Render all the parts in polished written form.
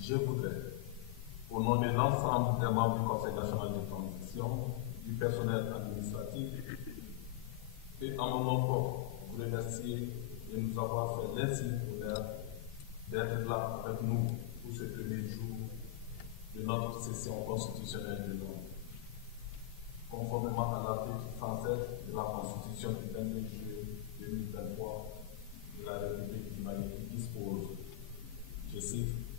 je voudrais, au nom de l'ensemble des membres du Conseil national de transition, du personnel administratif, et en mon nom propre, vous remercier de nous avoir fait l'insigne honneur d'être là avec nous pour ce premier jour de notre session constitutionnelle de Londres. Conformément à l'article 107 de la Constitution du 22 juillet 2023 de la République du Mali qui dispose, je cite,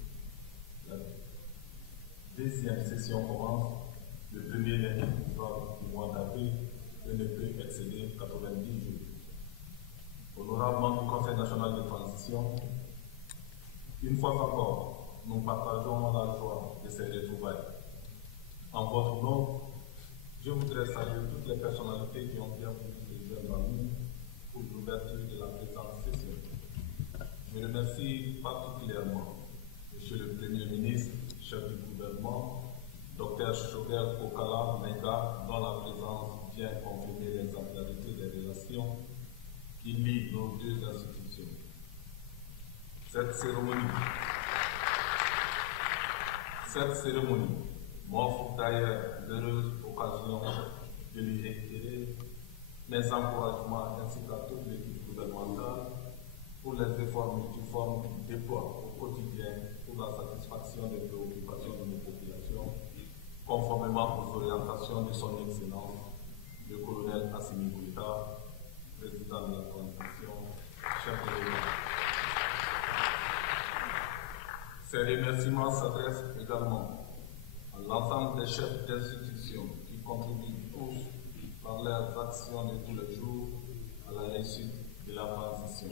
la deuxième session commence le premier lundi du mois d'avril et ne peut excéder 90 jours. Honorables membres du Conseil national de transition, une fois encore, nous partageons la joie de ces retrouvailles. En votre nom, je voudrais saluer toutes les personnalités qui ont bien voulu se joindre à nous pour l'ouverture de la présente session. Je remercie particulièrement M. le Premier ministre, chef du gouvernement, Dr Shogel Kokala Menga, dont la présence vient confirmer l'exemplarité des relations qui lient nos deux institutions. Cette cérémonie m'offre d'ailleurs l'heureuse occasion de lui réitérer mes encouragements ainsi qu'à toute l'équipe gouvernementale pour les efforts multiformes qu'ils déploient au quotidien pour la satisfaction des préoccupations de nos populations, conformément aux orientations de son Excellence, le colonel Assimi Goïta, président de la transition, chef de l'État. Ces remerciements s'adressent également à l'ensemble des chefs d'institutions qui contribuent tous par leurs actions de tous les jours à la réussite de la transition.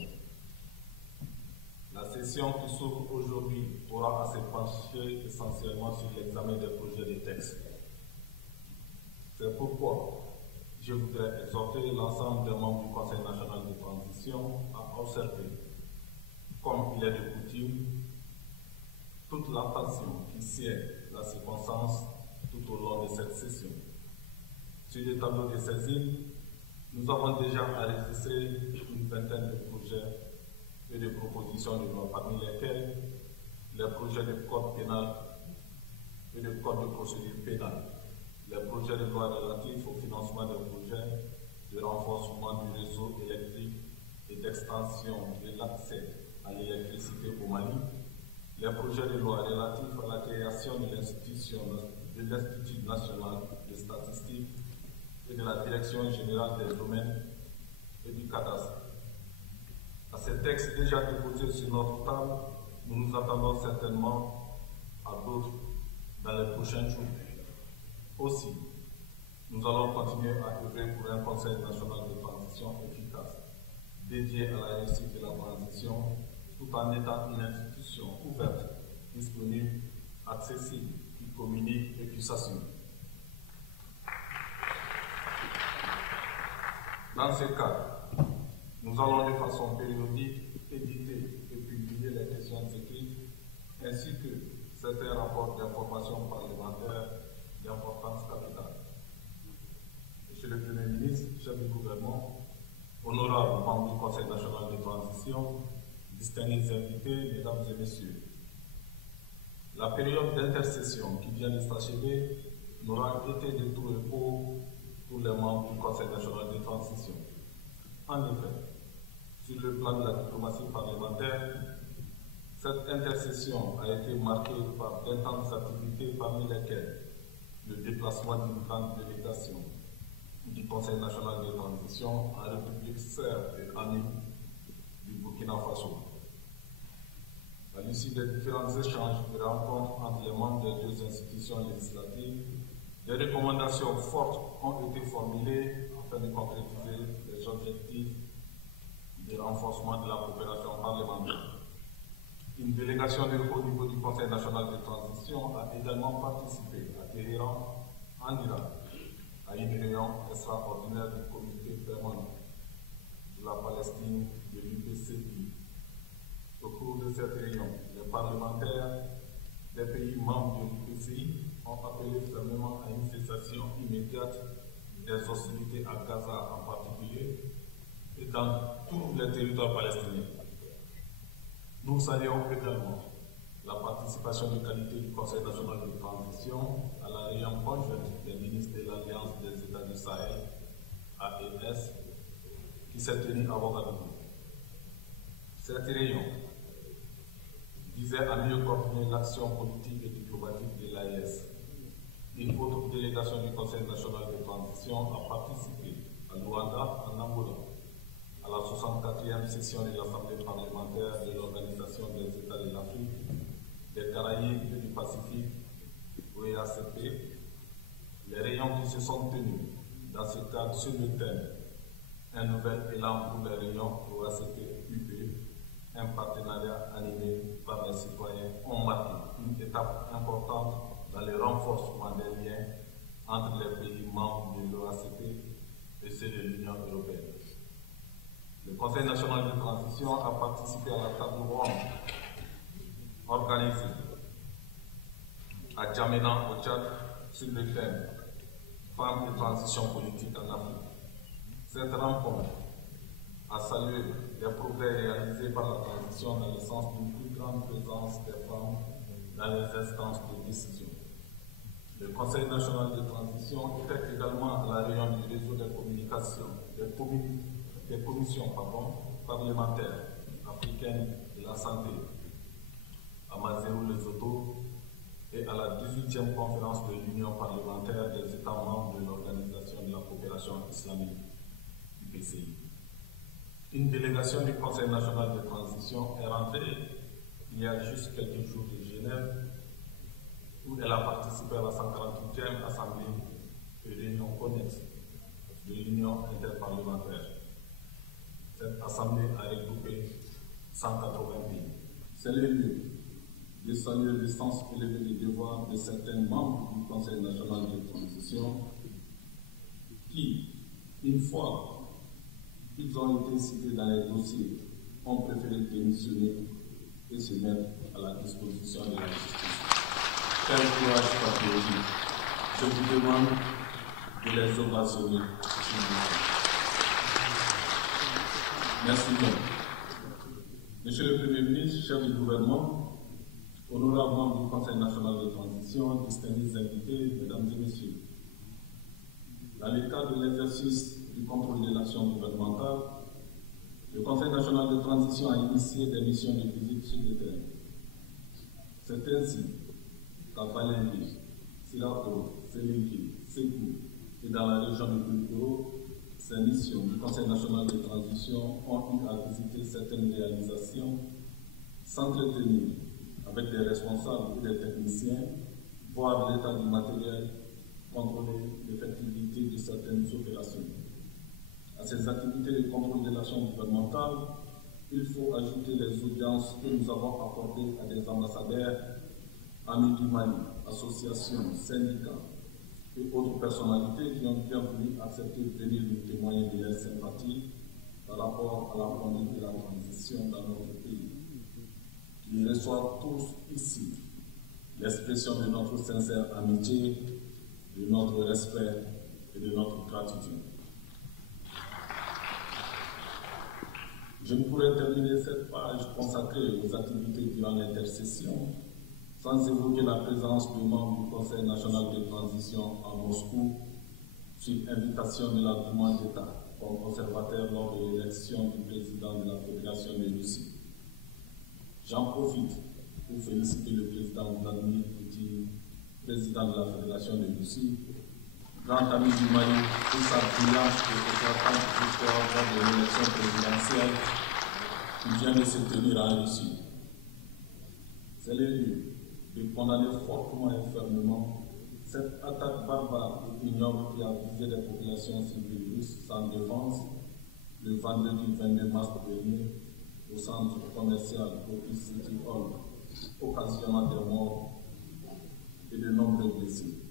La session qui s'ouvre aujourd'hui aura à se pencher essentiellement sur l'examen des projets de texte. C'est pourquoi je voudrais exhorter l'ensemble des membres du Conseil national de transition à observer, comme il est de coutume, toute l'attention qui sied la circonstance tout au long de cette session. Sur le tableau de saisine, nous avons déjà enregistré une vingtaine de projets et de propositions de loi, parmi lesquels les projets de code pénal et de code de procédure pénale, les projets de loi relatifs au financement des projets de renforcement du réseau électrique et d'extension de l'accès à l'électricité au Mali, les projets de loi relatifs à la création de l'Institut national de statistique et de la Direction générale des domaines et du cadastre. À ces textes déjà déposés sur notre table, nous nous attendons certainement à d'autres dans les prochains jours. Aussi, nous allons continuer à œuvrer pour un Conseil national de transition efficace, dédié à la réussite de la transition, tout en étant une institution ouverte, disponible, accessible, qui communique et qui s'assume. Dans ce cadre, nous allons de façon périodique éditer et publier les questions écrites ainsi que certains rapports d'information parlementaire d'importance capitale. Monsieur le Premier ministre, chef du gouvernement, honorables membres du Conseil national de transition, distingués invités, mesdames et messieurs, la période d'intercession qui vient de s'achever n'aura été de tout repos pour les membres du Conseil national de transition. En effet, sur le plan de la diplomatie parlementaire, cette intercession a été marquée par d'intenses activités parmi lesquelles le déplacement d'une grande délégation du Conseil national de transition en République sœur et amie du Burkina Faso. À l'issue des différents échanges et rencontres entre les membres des deux institutions législatives, des recommandations fortes ont été formulées afin de concrétiser les objectifs de renforcement de la coopération parlementaire. Une délégation de haut niveau du Conseil national de transition a également participé à Téhéran, en Irak, à une réunion extraordinaire du comité permanent de la Palestine de l'UPCI. Au cours de cette réunion, les parlementaires des pays membres de l'UPCI ont appelé fermement à une cessation immédiate des hostilités à Gaza en particulier et dans tous les territoires palestiniens. Nous saluons également la participation de qualité du Conseil national de transition à la réunion conjointe des ministres de l'Alliance des États du Sahel, AES, qui s'est tenue à Ouagadougou. Cette réunion visait à mieux coordonner l'action politique et diplomatique de l'AES. Une autre délégation du Conseil national de transition a participé à Luanda, en Angola, à la 64e session de l'Assemblée parlementaire de l'Organisation des États de l'Afrique, des Caraïbes et du Pacifique, OEACP. Les réunions qui se sont tenues dans ce cadre sur le thème un nouvel élan pour les réunions OACP-UP, un partenariat animé par les citoyens, ont marqué une étape importante dans le renforcement des liens entre les pays membres de l'OACP et ceux de l'Union européenne. Le Conseil national de transition a participé à la table ronde organisée à Djamena au Tchad sur le thème Femmes et transition politique en Afrique. Cette rencontre a salué les progrès réalisés par la transition dans le sens d'une plus grande présence des femmes dans les instances de décision. Le Conseil national de transition était également à la réunion du réseau des communications, des commissions parlementaires africaines de la santé à Mazérou Lesotho et à la 18e conférence de l'Union parlementaire des États membres de l'Organisation de la coopération islamique, UPCI. Une délégation du Conseil national de transition est rentrée il y a juste quelques jours de Genève, où elle a participé à la 148e Assemblée et réunion connexe de l'Union interparlementaire. Cette Assemblée a regroupé 180 pays. C'est le lieu de saluer le sens élevé des devoirs de certains membres du Conseil national de transition qui, une fois ils ont été cités dans les dossiers, ont préféré démissionner et se mettre à la disposition de la justice. Quel courage patriotique! Je vous demande de les ovationner. Merci bien. Monsieur le Premier ministre, chef du gouvernement, honorables membres du Conseil national de transition, distingués invités, mesdames et messieurs, dans le cadre de l'exercice du contrôle de l'action gouvernementale, le Conseil national de transition a initié des missions de visite sur le terrain. C'est ainsi qu'à Balengue, Sirako, Sélinki, Sékou et dans la région de Kulkoro, ces missions du Conseil national de transition ont eu à visiter certaines réalisations, s'entretenir avec des responsables et des techniciens, voir l'état du matériel, contrôler l'effectivité de certaines opérations. À ces activités de contrôle de l'action gouvernementale, il faut ajouter les audiences que nous avons accordées à des ambassadeurs, amis du Mali, associations, syndicats et autres personnalités qui ont bien voulu accepter de venir nous témoigner de leur sympathie par rapport à la conduite de la transition dans notre pays. Qu'ils reçoivent tous ici l'expression de notre sincère amitié, de notre respect et de notre gratitude. Je ne pourrais terminer cette page consacrée aux activités durant l'intercession sans évoquer la présence de membres du Conseil national de transition à Moscou sur invitation de la Douma d'État comme observateur lors de l'élection du président de la Fédération de Russie. J'en profite pour féliciter le président Vladimir Poutine, président de la Fédération de Russie, grand ami du Mali, pour sa brillante et éclatante victoire lors de l'élection présidentielle qui vient de se tenir en Russie. C'est le lieu de condamner fortement et fermement cette attaque barbare et ignoble qui a visé les populations civiles russes sans défense le vendredi 22 mars dernier au centre commercial Office City Hall, occasionnant des morts et de nombreux blessés.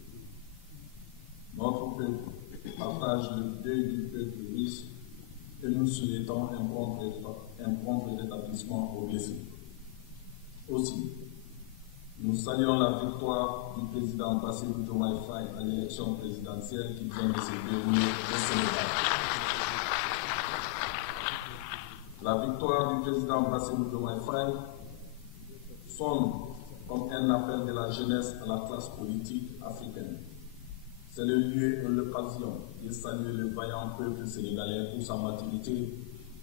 Notre peuple partage le deuil du peuple russe et nous souhaitons un prompt rétablissement aux blessés. Aussi, nous saluons la victoire du président Bassirou Diomaye Faye à l'élection présidentielle qui vient de se dérouler au Sénégal. La victoire du président Bassirou Diomaye Faye sonne comme un appel de la jeunesse à la classe politique africaine. C'est le lieu et l'occasion de saluer le vaillant peuple sénégalais pour sa maturité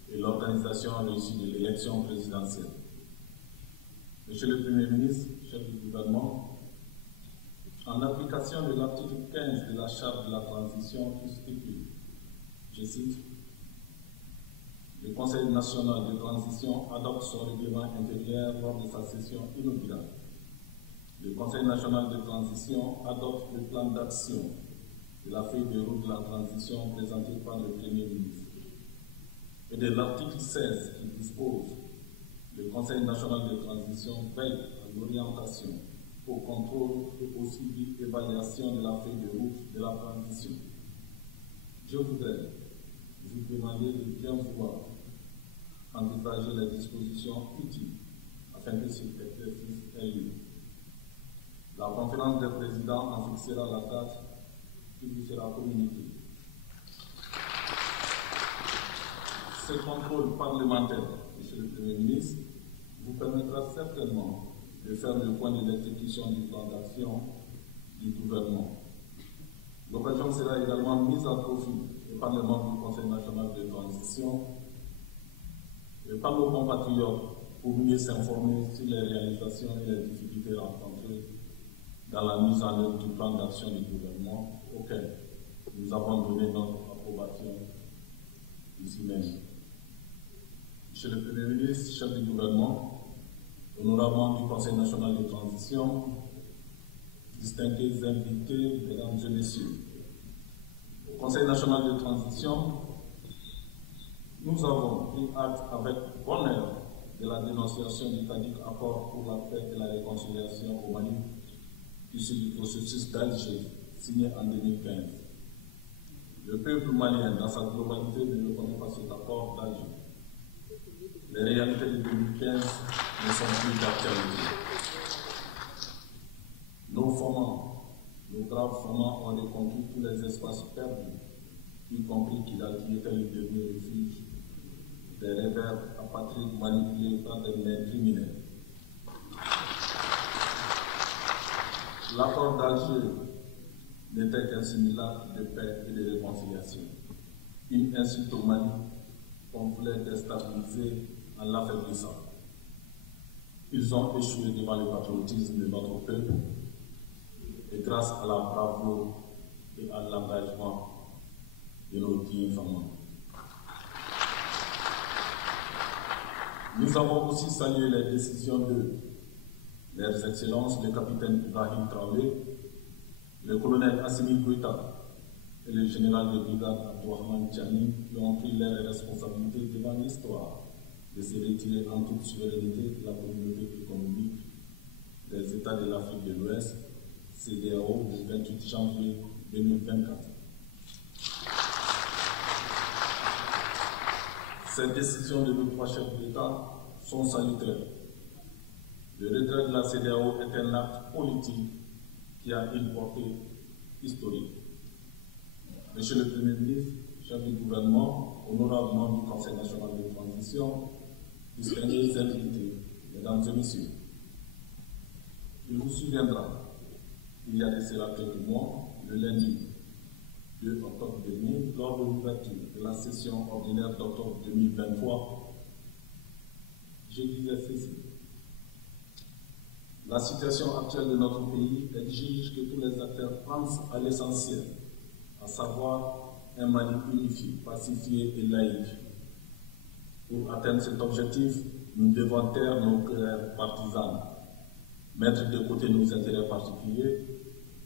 et l'organisation réussie de l'élection présidentielle. Monsieur le Premier ministre, chef du gouvernement, en application de l'article 15 de la Charte de la transition qui stipule, je cite, le Conseil national de transition adopte son règlement intérieur lors de sa session inaugurale. Le Conseil national de transition adopte le plan d'action de la feuille de route de la transition présentée par le Premier ministre. Et de l'article 16 qui dispose, le Conseil national de transition veille à l'orientation, au contrôle et au suivi évaluation de la feuille de route de la transition. Je voudrais vous demander de bien vouloir envisager les dispositions utiles afin que cet exercice ait lieu. La conférence des présidents en fixera la date qui vous sera communiquée. Ce contrôle parlementaire, Monsieur le Premier ministre, vous permettra certainement de faire le point de l'exécution du plan d'action du gouvernement. L'occasion sera également mise à profit par les membres du Conseil national de transition et par nos compatriotes pour mieux s'informer sur les réalisations et les difficultés rencontrées dans la mise en œuvre du plan d'action du gouvernement auquel nous avons donné notre approbation ici même. Monsieur le Premier ministre, chef du gouvernement, honorables membres du Conseil national de transition, distingués invités, mesdames et messieurs, au Conseil national de transition, nous avons pris acte avec bonheur de la dénonciation du tragique accord pour la paix et la réconciliation au Mali, issu du processus d'Alger, signé en 2015. Le peuple malien, dans sa globalité, ne reconnaît pas cet accord d'Alger. Les réalités de 2015 ne sont plus d'actualité. Nos formants, nos graves formants ont reconquis tous les espaces perdus, y compris qui était le dernier refuge des rêveurs apatrides manipulés par des mains criminels. L'accord d'Alger n'était qu'un simulacre de paix et de réconciliation. Une insulte au Mali qu'on voulait déstabiliser en l'affaiblissant. Ils ont échoué devant le patriotisme de notre peuple et grâce à la bravoure et à l'engagement de nos dignes familles. Nous avons aussi salué les décisions de leurs excellences, le capitaine Ibrahim Traoré, le colonel Assimi Goïta et le général de brigade Abdourahmane Tiani qui ont pris leurs responsabilités devant l'histoire de se retirer en toute souveraineté de la communauté économique des États de l'Afrique de l'Ouest, CEDEAO, le 28 janvier 2024. Ces décisions de nos trois chefs d'État sont salutaires. Le retrait de la CEDEAO est un acte politique qui a une portée historique. Monsieur le Premier ministre, chef du gouvernement, honorables membres du Conseil national de transition, distingués invités, mesdames et messieurs, il vous souviendra, il y a de cela quelques mois, le lundi 2 octobre dernier, lors de l'ouverture de la session ordinaire d'octobre 2023, je disais ceci. La situation actuelle de notre pays exige que tous les acteurs pensent à l'essentiel, à savoir un Mali unifié, pacifié et laïque. Pour atteindre cet objectif, nous devons taire nos querelles partisanes, mettre de côté nos intérêts particuliers,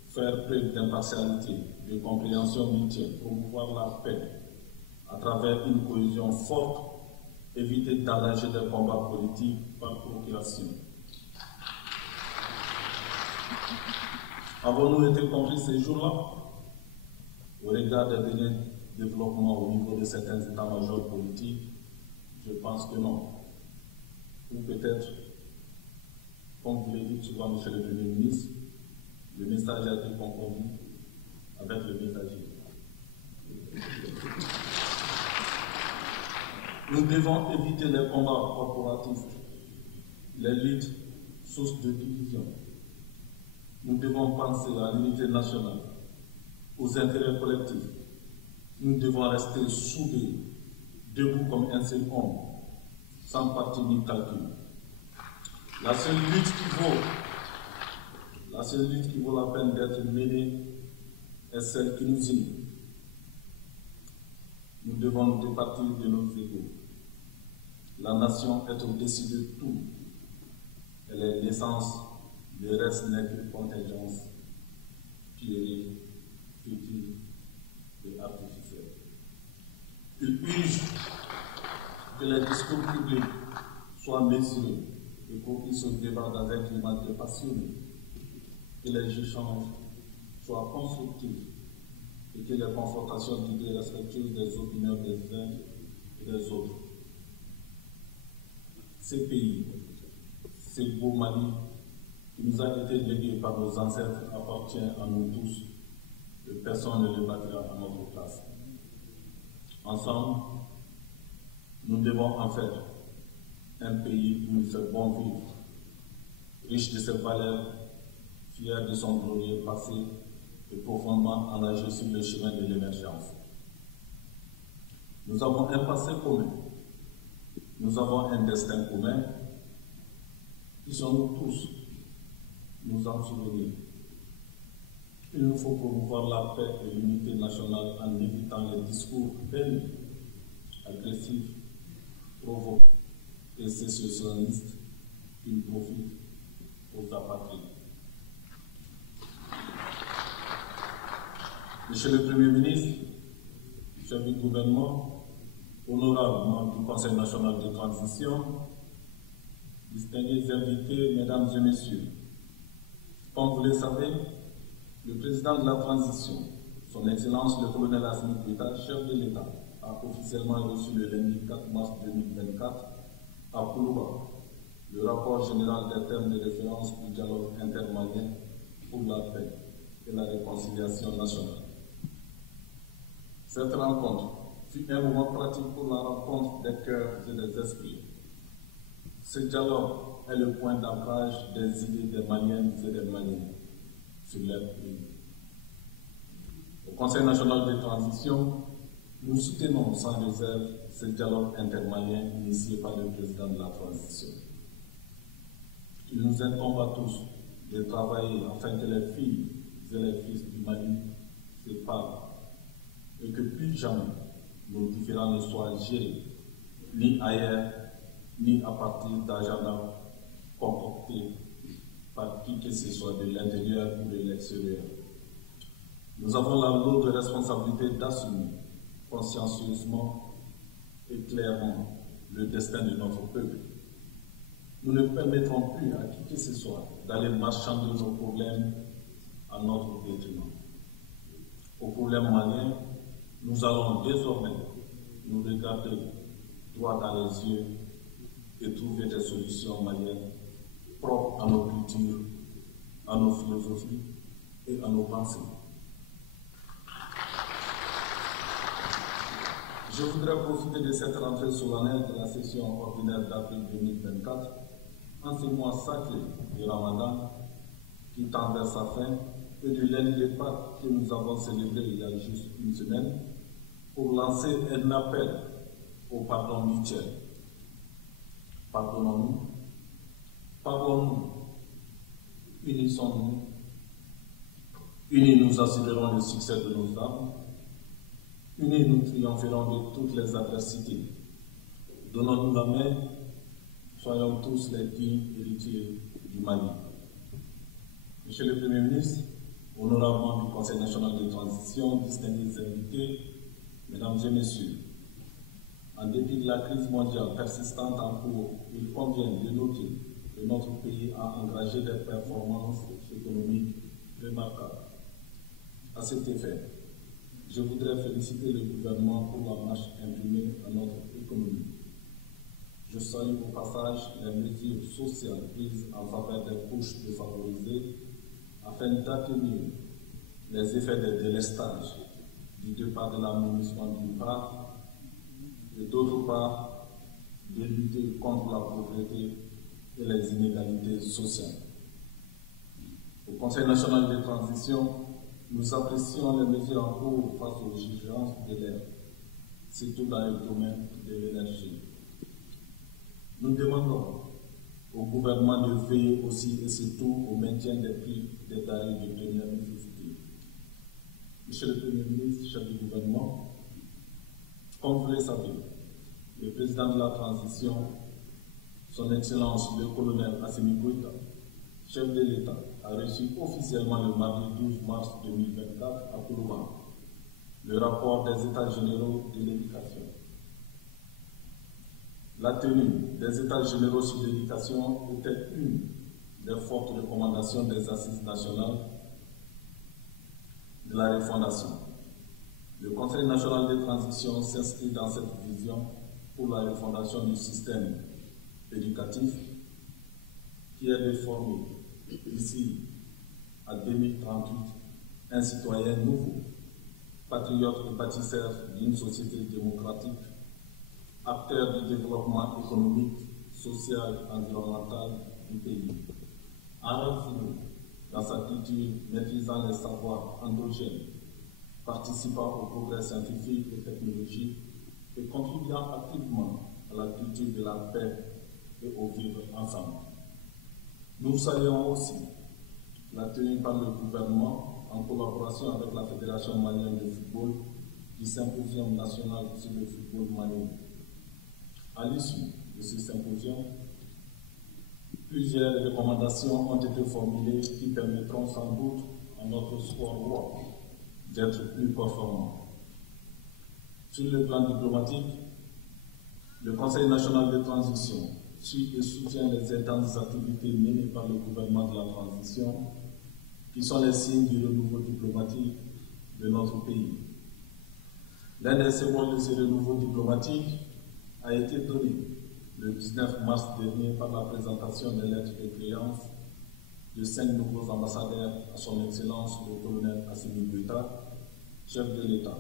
faire preuve d'impartialité, de compréhension mutuelle, promouvoir la paix à travers une cohésion forte, éviter d'engager des combats politiques par procuration. Avons-nous été compris ces jours-là? Au regard des derniers développements au niveau de certains états-majors politiques, je pense que non. Ou peut-être, comme vous l'avez dit souvent, monsieur le Premier ministre, le message a été confondu avec le messager. Nous devons éviter les combats corporatifs, les luttes source de division. Nous devons penser à l'unité nationale, aux intérêts collectifs. Nous devons rester soudés, debout comme un seul homme, sans parti ni calcul. La seule lutte qui vaut la peine d'être menée est celle qui nous unit. Nous devons nous départir de nos égos. La nation est au-dessus de tout. Elle est l'essence, le reste n'est que contingence, puérile, futile et artificielle. Il urge que les discours publics soient mesurés et propices au débat dans un climat de passionné, que les échanges soient constructifs et que les confrontations d'idées respectueuses des opinions des uns et des autres. Ce pays, ce beau Mali qui nous a été légué par nos ancêtres appartient à nous tous et personne ne le battra à notre place. Ensemble, nous devons en faire un pays où il fait bon vivre, riche de ses valeurs, fier de son glorieux passé et profondément engagé sur le chemin de l'émergence. Nous avons un passé commun, nous avons un destin commun, qui sont nous tous, nous en souvenir. Il nous faut promouvoir la paix et l'unité nationale en évitant les discours haineux, agressifs, provocants et sécessionnistes qui profitent aux apatrides. Monsieur le Premier ministre, chef du gouvernement, honorables membres du Conseil national de transition, distingués invités, mesdames et messieurs, comme vous le savez, le président de la transition, son Excellence le colonel Assimi Goïta, chef de l'État, a officiellement reçu le lundi 4 mars 2024 à Kourouba le rapport général des termes de référence du dialogue intermalien pour la paix et la réconciliation nationale. Cette rencontre fut un moment pratique pour la rencontre des cœurs et des esprits. Ce dialogue est le point d'ancrage des idées des Maliennes et des Maliens sur leur pays. Au Conseil national de transition, nous soutenons sans réserve ce dialogue intermalien initié par le président de la transition. Il nous incombe à tous de travailler afin que les filles et les fils du Mali se parlent et que plus jamais nos différends ne soient gérés ni ailleurs ni à partir d'agendas concoctés par qui que ce soit de l'intérieur ou de l'extérieur. Nous avons la lourde responsabilité d'assumer consciencieusement et clairement le destin de notre peuple. Nous ne permettrons plus à qui que ce soit d'aller marchander nos problèmes à notre détriment. Aux problèmes maliens, nous allons désormais nous regarder droit dans les yeux et trouver des solutions maliennes propres à nos cultures, à nos philosophies et à nos pensées. Je voudrais profiter de cette rentrée solennelle de la session ordinaire d'avril 2024 en ce mois sacré du Ramadan qui tend vers sa fin et du lundi de Pâques que nous avons célébré il y a juste une semaine pour lancer un appel au pardon mutuel. Pardonnons-nous, parlons-nous, unissons-nous, unis nous assurerons le succès de nos âmes, unis nous triompherons de toutes les adversités. Donnons-nous la main, soyons tous les dignes héritiers du Mali. Monsieur le Premier ministre, honorables membres du Conseil national de transition, distingués invités, mesdames et messieurs, en dépit de la crise mondiale persistante en cours, il convient de noter que notre pays a engagé des performances économiques remarquables. À cet effet, je voudrais féliciter le gouvernement pour la marche imprimée à notre économie. Je salue au passage les mesures sociales prises en faveur des couches défavorisées afin d'atténuer les effets des délestages du départ de l'aménagement d'une part et d'autre part de lutter contre la pauvreté et les inégalités sociales. Au Conseil national de transition, nous apprécions les mesures en cours face aux exigences de l'ère, surtout dans le domaine de l'énergie. Nous demandons au gouvernement de veiller aussi et surtout au maintien des prix des denrées de première nécessité. Monsieur le Premier ministre, chef du gouvernement, comme vous le savez, le président de la transition, son Excellence le colonel Assimi Goïta, chef de l'État, a reçu officiellement le mardi 12 mars 2024 à Kourouban le rapport des États généraux de l'éducation. La tenue des États généraux sur l'éducation était une des fortes recommandations des assises nationales de la refondation. Le Conseil national de transition s'inscrit dans cette vision pour la refondation du système éducatif qui est de former d'ici à 2038 un citoyen nouveau, patriote et bâtisseur d'une société démocratique, acteur du développement économique, social et environnemental du pays, enraciné dans sa culture, maîtrisant les savoirs endogènes, participant au progrès scientifique et technologique et contribuant activement à la culture de la paix et au vivre ensemble. Nous saluons aussi la tenue par le gouvernement en collaboration avec la Fédération malienne de football du symposium national sur le football malien. À l'issue de ce symposium, plusieurs recommandations ont été formulées qui permettront sans doute à notre sport roi d'être plus performant. Sur le plan diplomatique, le Conseil national de transition suit et soutient les intenses activités menées par le gouvernement de la transition, qui sont les signes du renouveau diplomatique de notre pays. L'un des symboles de ce renouveau diplomatique a été donné le 19 mars dernier par la présentation des lettres de créance de 5 nouveaux ambassadeurs à son Excellence le colonel Assimi Goïta, chef de l'État,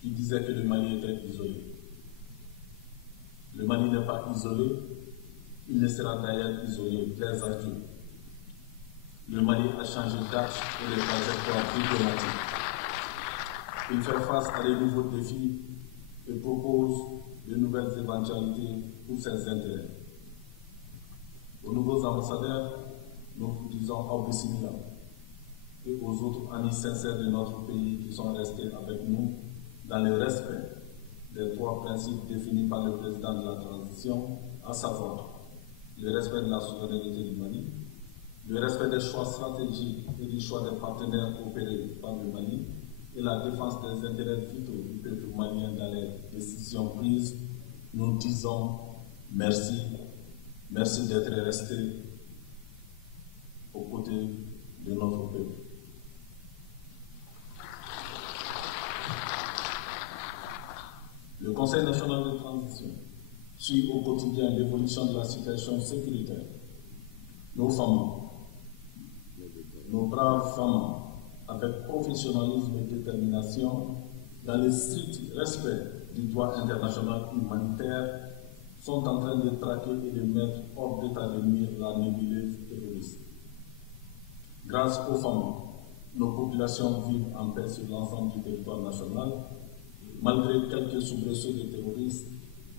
qui disait que le Mali était isolé. Le Mali n'est pas isolé, il ne sera d'ailleurs isolé, plaise à Dieu. Le Mali a changé d'axe et de trajectoire diplomatique. Il fait face à de nouveaux défis et propose de nouvelles éventualités pour ses intérêts. Aux nouveaux ambassadeurs, nous disons au Bismillah et aux autres amis sincères de notre pays qui sont restés avec nous dans le respect des 3 principes définis par le président de la transition, à savoir le respect de la souveraineté du Mali, le respect des choix stratégiques et du choix des partenaires opérés par le Mali et la défense des intérêts vitaux du peuple malien dans les décisions prises. Nous disons merci, merci d'être restés aux côtés de notre peuple. Le Conseil national de transition suit au quotidien l'évolution de la situation sécuritaire. Nos femmes, nos braves femmes, avec professionnalisme et détermination, dans le strict respect du droit international humanitaire, sont en train de traquer et de mettre hors d'état de nuire la nébuleuse terroriste. Grâce aux femmes, nos populations vivent en paix sur l'ensemble du territoire national, malgré quelques soubresauts de terroristes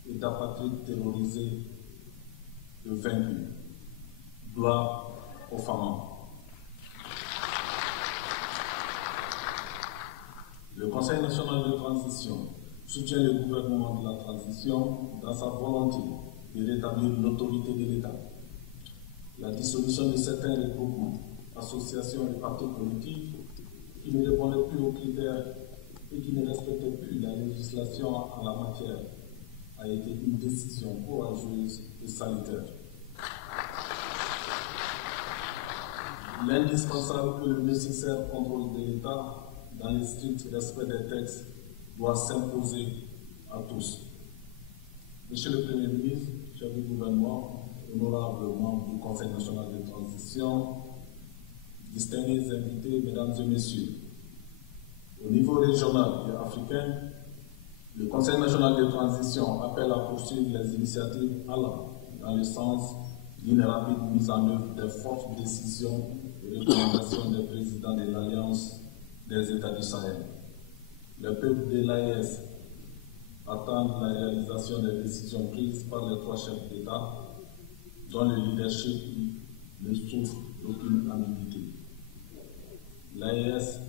et d'apatrides terrorisés de vaincus. Gloire aux femmes. Le Conseil national de transition soutient le gouvernement de la transition dans sa volonté de rétablir l'autorité de l'État. La dissolution de certains regroupements, associations et partis politiques qui ne répondaient plus aux critères et qui ne respectaient plus la législation en la matière a été une décision courageuse et salutaire. L'indispensable et le nécessaire contrôle de l'État dans le strict respect des textes doit s'imposer à tous. Monsieur le Premier ministre, chef du gouvernement, honorables membres du Conseil national de transition, distingués invités, mesdames et messieurs, au niveau régional et africain, le Conseil national de transition appelle à poursuivre les initiatives allant dans le sens d'une rapide mise en œuvre des fortes décisions et recommandations des présidents de l'Alliance des États du Sahel. Le peuple de l'AES attend la réalisation des décisions prises par les 3 chefs d'État, dont le leadership ne souffre d'aucune ambiguïté. L'AES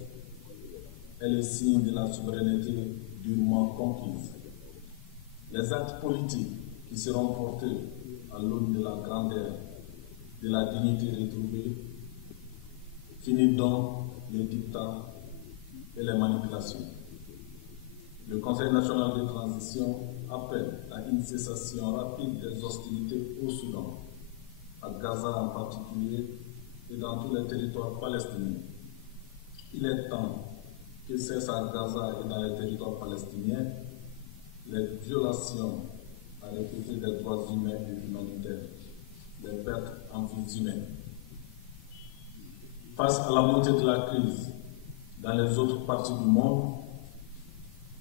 est le signe de la souveraineté durement conquise. Les actes politiques qui seront portés à l'aune de la grandeur, de la dignité retrouvée, finissent donc les dictats et les manipulations. Le Conseil national de transition appelle à une cessation rapide des hostilités au Soudan, à Gaza en particulier et dans tous les territoires palestiniens. Il est temps que cessent à Gaza et dans les territoires palestiniens les violations à répéter des droits humains et humanitaires, les pertes en vies humaines. Face à la montée de la crise dans les autres parties du monde,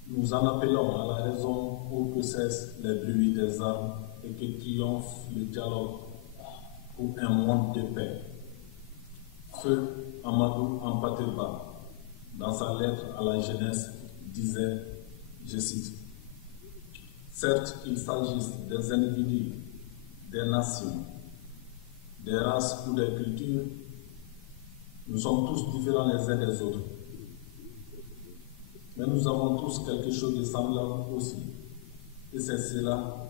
nous en appelons à la raison pour que cessent les bruits des armes et que triomphe le dialogue pour un monde de paix. Feu Amadou Hampâté-Bâ, dans sa lettre à la jeunesse, disait, je cite, « Certes qu'il s'agisse des individus, des nations, des races ou des cultures, nous sommes tous différents les uns des autres. Mais nous avons tous quelque chose de semblable aussi. Et c'est cela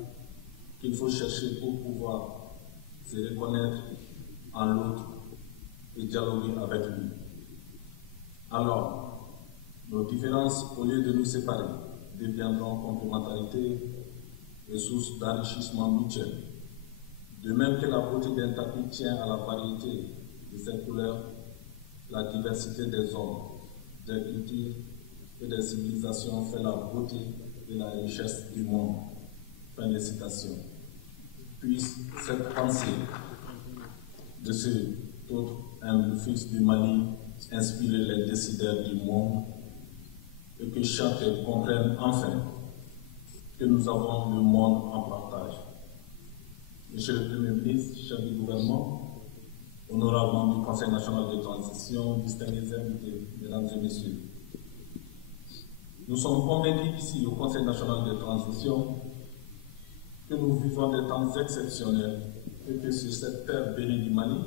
qu'il faut chercher pour pouvoir se reconnaître en l'autre et dialoguer avec lui. Alors, nos différences, au lieu de nous séparer, deviendront complémentarité et source d'enrichissement mutuel. De même que la beauté d'un tapis tient à la variété de ses couleurs, la diversité des hommes, des cultures et des civilisations fait la beauté et la richesse du monde. » Fin de citation. Puisse cette pensée de cet autre humble fils du Mali inspirer les décideurs du monde et que chacun comprenne enfin que nous avons le monde en partage. Monsieur le Premier ministre, chef du gouvernement, honorables membres du Conseil national de transition, distingués invités, mesdames et messieurs, nous sommes convaincus ici au Conseil national de transition que nous vivons des temps exceptionnels et que sur cette terre bénie du Mali,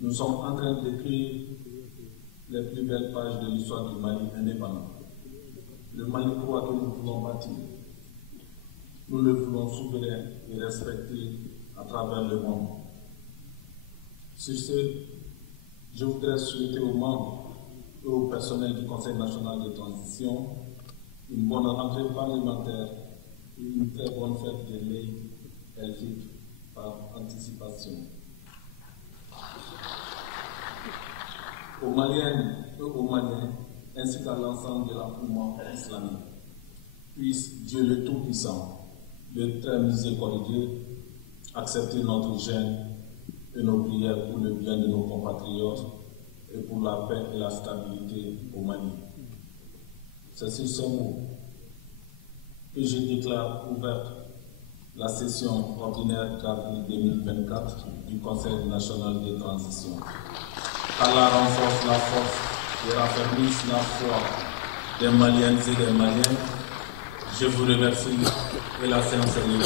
nous sommes en train d'écrire les plus belles pages de l'histoire du Mali indépendant. Le Mali roi que nous voulons bâtir, nous le voulons souverain et respecté à travers le monde. Sur ce, je voudrais souhaiter aux membres et au personnel du Conseil national de transition une bonne rentrée parlementaire et une très bonne fête de l'Eid el-Fitr par anticipation. Aux Maliennes et aux Maliens, ainsi qu'à l'ensemble de la mouvement islamique, puisse Dieu le Tout-Puissant, le très miséricordieux, accepter notre gêne et nos prières pour le bien de nos compatriotes et pour la paix et la stabilité au Mali. C'est sur ce mot que je déclare ouverte la session ordinaire d'avril 2024 du Conseil national de transition. Allah renforce la force et raffermisse la foi des Maliennes et des Maliens. Je vous remercie et la séance est levée.